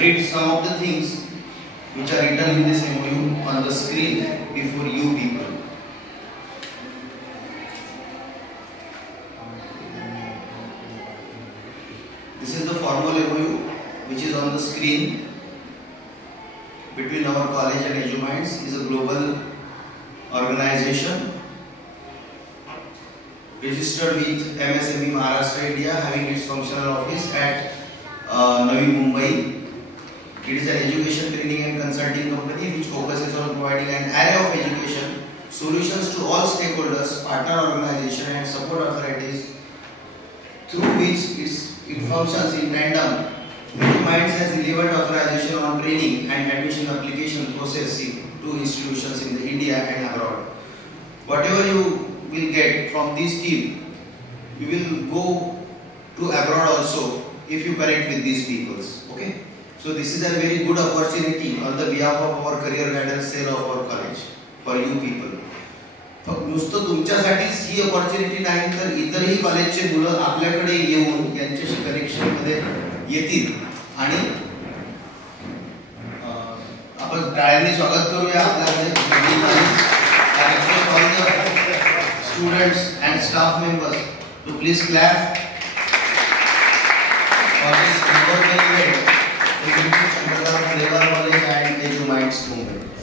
read some of the things which are written in this MOU on the screen before you people. This is the formal MOU which is on the screen between our college and EduMinds. Is a global organization registered with MSME Maharashtra India, having its functional office at Navi Mumbai. It is an education, training and consulting company which focuses on providing an array of education solutions to all stakeholders, partner organizations and support authorities, through which it functions in tandem. EduMinds has delivered authorization on training and admission application processing to institutions in India and abroad. Whatever you will get from this team, you will go to abroad also if you connect with these peoples. Okay? So this is a very good opportunity on the behalf of our career guidance cell of our college for you people. नुसतं तुमच्यासाठीच ही opportunity नाही तर इतरही कॉलेजचे मुलं आपल्याकडे येऊन यांच्याशी connection मध्ये येतील आणि आपण टाळ्यांनी स्वागत करूया आपल्याकडे students and staff members to please clap for this important event in Chandrakant College and EduMinds Mumbai.